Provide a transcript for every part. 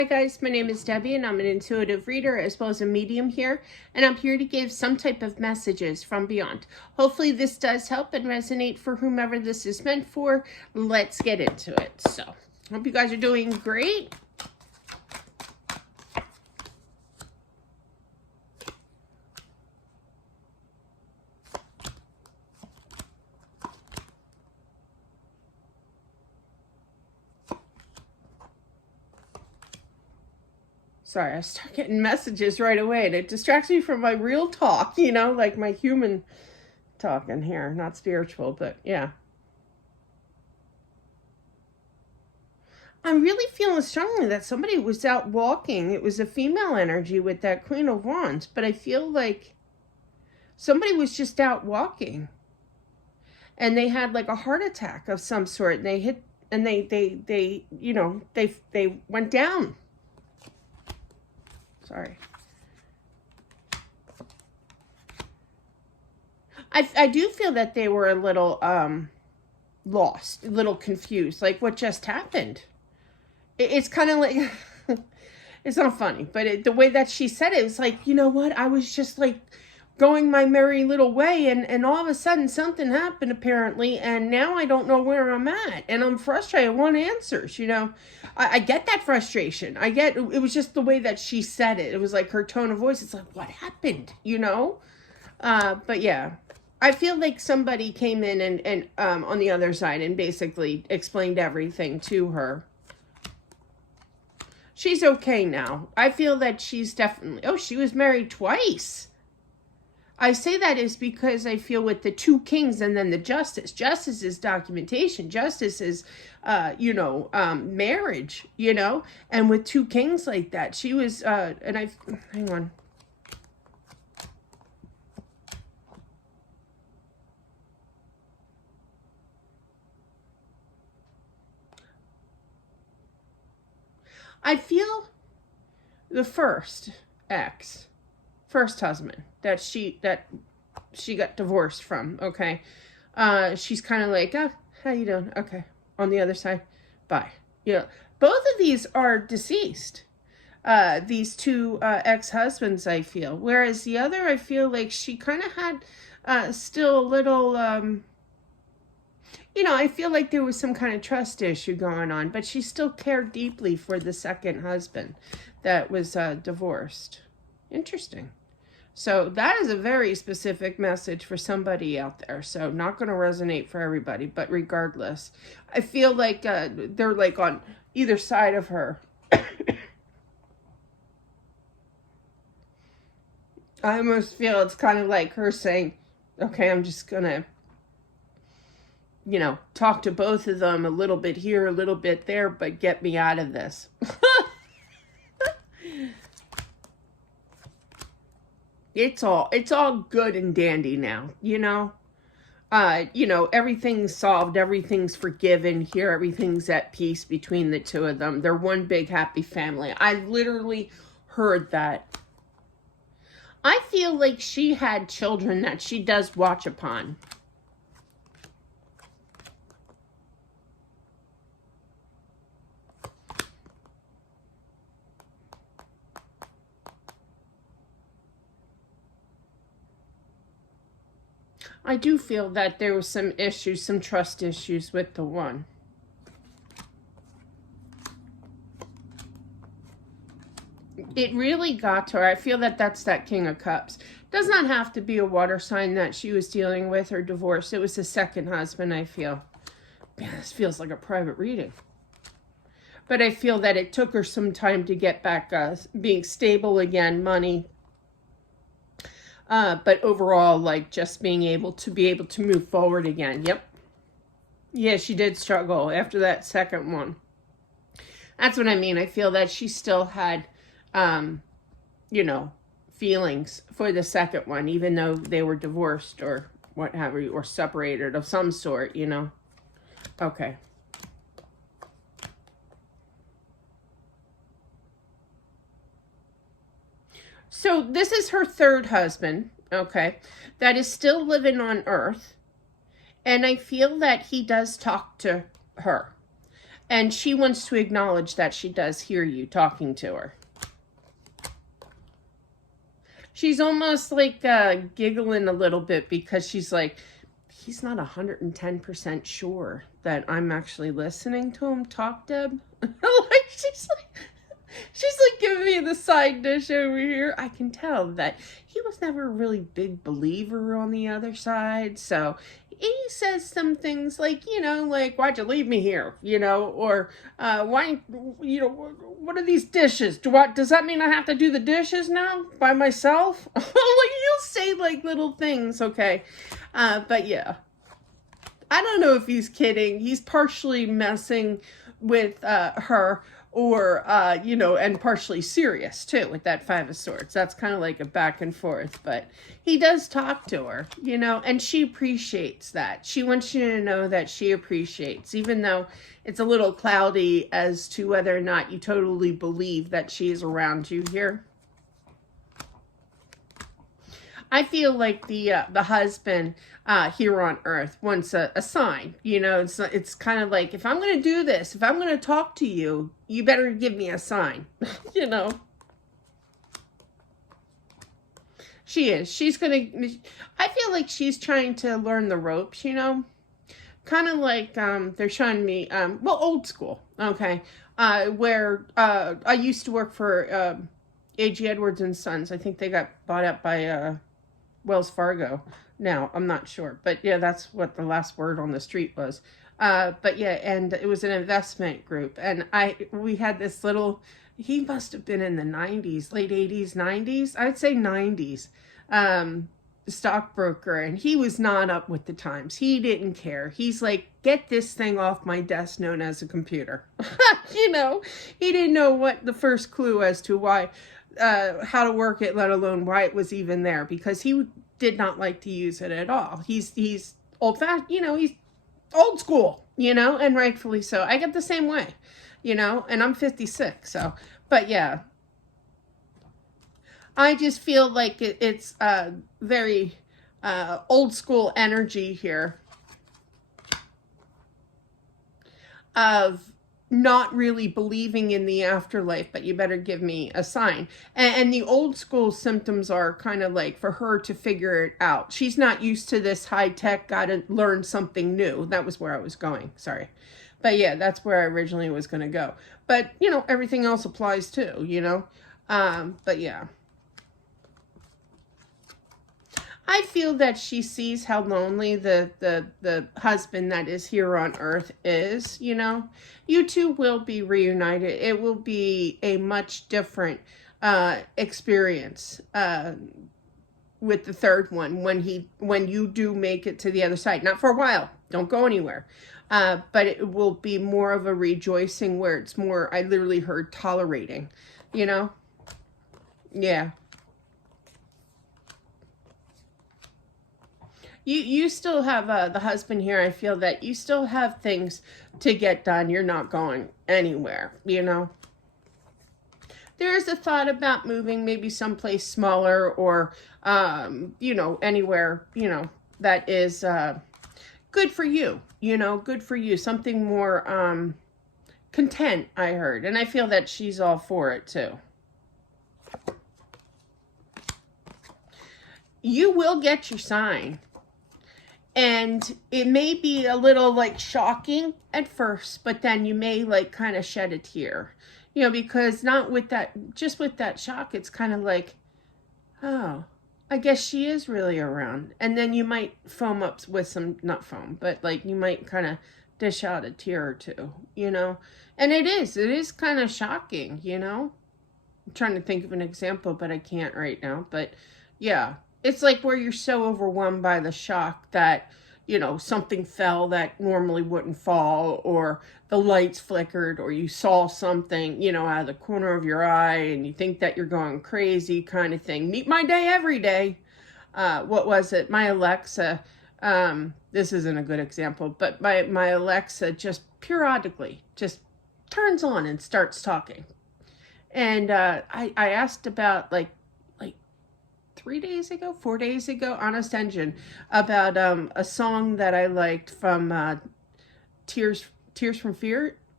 Hi guys, my name is Debbie and I'm an intuitive reader as well as a medium here, and I'm here to give some type of messages from beyond. Hopefully this does help and resonate for whomever this is meant for. Let's get into it. So, hope you guys are doing great. Sorry, I start getting messages right away and it distracts me from my real talk, like my human talking here, not spiritual, but yeah. I'm really feeling strongly that somebody was out walking. It was a female energy with that Queen of Wands, but I feel like somebody was just out walking and they had like a heart attack of some sort and they hit and they went down. Sorry. I do feel that they were a little lost, a little confused, like what just happened. It's kind of like, it's not funny, but the way that she said it was like, you know what, I was just like going my merry little way and all of a sudden something happened apparently, and now I don't know where I'm at and I'm frustrated. I want answers. I get that frustration. I get it was just the way that she said it. It was like her tone of voice. It's like, what happened? But yeah, I feel like somebody came in and on the other side and basically explained everything to her. She's okay now. I feel that she's definitely, she was married twice. I say that is because I feel with the two kings and then the justice. Justice is documentation. Justice is, marriage, And with two kings like that, she was, hang on. I feel the first husband that she got divorced from, okay? She's kind of like, oh, how you doing? Okay. On the other side, bye. Both of these are deceased. These two ex-husbands, I feel. Whereas the other, I feel like she kind of had still a little, I feel like there was some kind of trust issue going on, but she still cared deeply for the second husband that was divorced. Interesting. So that is a very specific message for somebody out there. So not going to resonate for everybody, but regardless, I feel like they're like on either side of her. I almost feel it's kind of like her saying, okay, I'm just going to, talk to both of them a little bit here, a little bit there, but get me out of this. It's all good and dandy now, everything's solved, everything's forgiven here, everything's at peace between the two of them. They're one big happy family. I literally heard that. I feel like she had children that she does watch upon. I do feel that there was some issues, some trust issues with the one. It really got to her. I feel that that's that King of Cups. Does not have to be a water sign that she was dealing with or divorce. It was the second husband, I feel. Man, this feels like a private reading. But I feel that it took her some time to get back being stable again, money. But overall, like just being able to move forward again. Yep. Yeah, she did struggle after that second one. That's what I mean. I feel that she still had, feelings for the second one, even though they were divorced or what have you, or separated of some sort, Okay. So this is her third husband, okay, that is still living on Earth. And I feel that he does talk to her. And she wants to acknowledge that she does hear you talking to her. She's almost like giggling a little bit because she's like, he's not 110% sure that I'm actually listening to him talk, Deb. Like she's like giving me the side dish over here. I can tell that he was never a really big believer on the other side. So he says some things like, like, why'd you leave me here? Or why, what are these dishes? Does that mean I have to do the dishes now by myself? Like, he'll say like little things, okay? But yeah. I don't know if he's kidding. He's partially messing with her, or and partially serious too with that Five of Swords. That's kind of like a back and forth, but he does talk to her, and she appreciates that. She wants you to know that she appreciates, even though it's a little cloudy as to whether or not you totally believe that she is around you here. I feel like the husband here on Earth wants a sign. It's kind of like, if I'm going to do this, if I'm going to talk to you, you better give me a sign. She is. She's going to, I feel like she's trying to learn the ropes, kind of like they're showing me, old school, okay, where I used to work for A.G. Edwards and Sons. I think they got bought up by Wells Fargo now. I'm not sure, but yeah, that's what the last word on the street was. But yeah, and it was an investment group, and we had this little, he must have been in the 90s, late 80s, 90s, I'd say 90s, stockbroker, and he was not up with the times. He didn't care. He's like, get this thing off my desk, known as a computer. He didn't know what the first clue as to why, how to work it, let alone why it was even there, because he did not like to use it at all. He's old-fashioned, he's old school, and rightfully so. I get the same way, and I'm 56, so, but yeah. I just feel like it's very old school energy here of not really believing in the afterlife, but you better give me a sign. And the old school symptoms are kind of like for her to figure it out. She's not used to this high tech, got to learn something new. That was where I was going. Sorry. But yeah, that's where I originally was going to go. But, everything else applies too, but yeah. I feel that she sees how lonely the husband that is here on Earth is, You two will be reunited. It will be a much different experience with the third one when you do make it to the other side. Not for a while. Don't go anywhere. But it will be more of a rejoicing where it's more, I literally heard tolerating, Yeah. You still have the husband here. I feel that you still have things to get done. You're not going anywhere, There is a thought about moving maybe someplace smaller or, anywhere, that is good for you, good for you. Something more content, I heard. And I feel that she's all for it, too. You will get your sign. And it may be a little like shocking at first, but then you may like kind of shed a tear, because not with that, just with that shock, it's kind of like, oh, I guess she is really around. And then you might foam up with some, not foam, but like you might kind of dish out a tear or two, and it is kind of shocking, I'm trying to think of an example, but I can't right now, but yeah. It's like where you're so overwhelmed by the shock that, something fell that normally wouldn't fall, or the lights flickered, or you saw something, out of the corner of your eye, and you think that you're going crazy kind of thing. Meet my day every day. What was it? My Alexa, this isn't a good example, but my Alexa just periodically just turns on and starts talking. And I asked about like 4 days ago, Honest Engine, about a song that I liked from Tears from Fear.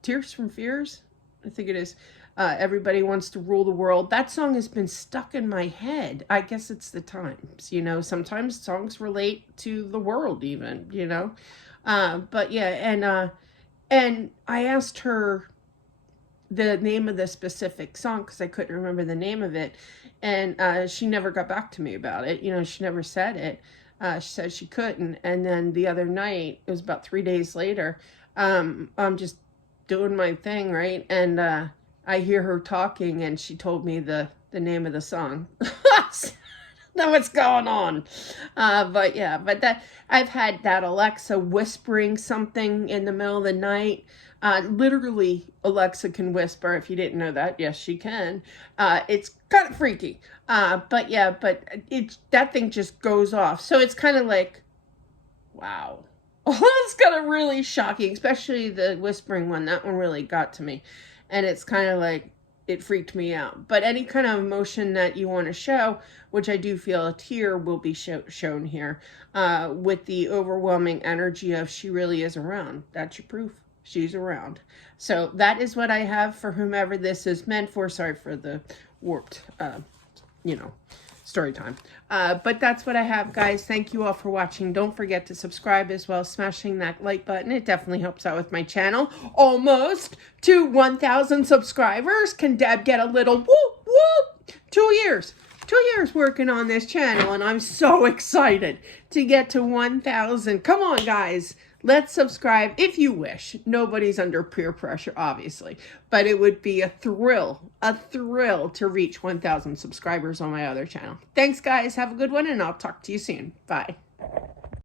Tears from Fears, I think it is. Everybody Wants to Rule the World. That song has been stuck in my head. I guess it's the times, you know. Sometimes songs relate to the world even, you know. But yeah, and I asked her the name of the specific song because I couldn't remember the name of it, and she never got back to me about it. You know, she never said it. She said she couldn't, and then the other night, it was about 3 days later, I'm just doing my thing, right, and I hear her talking, and she told me the name of the song. Know what's going on. But yeah, but that I've had that Alexa whispering something in the middle of the night. Literally, Alexa can whisper. If you didn't know that, yes, she can. It's kind of freaky. But yeah, but that thing just goes off. So it's kind of like, wow. It's kind of really shocking, especially the whispering one. That one really got to me. And it's kind of like, it freaked me out. But any kind of emotion that you want to show, which I do feel a tear will be shown here, with the overwhelming energy of she really is around. That's your proof. She's around. So that is what I have for whomever this is meant for. Sorry for the warped, you know, story time. But that's what I have, guys. Thank you all for watching. Don't forget to subscribe as well, smashing that like button. It definitely helps out with my channel. Almost to 1,000 subscribers. Can Deb get a little whoop whoop? 2 years. 2 years working on this channel, and I'm so excited to get to 1,000. Come on, guys. Let's subscribe if you wish. Nobody's under peer pressure, obviously. But it would be a thrill to reach 1,000 subscribers on my other channel. Thanks, guys. Have a good one, and I'll talk to you soon. Bye.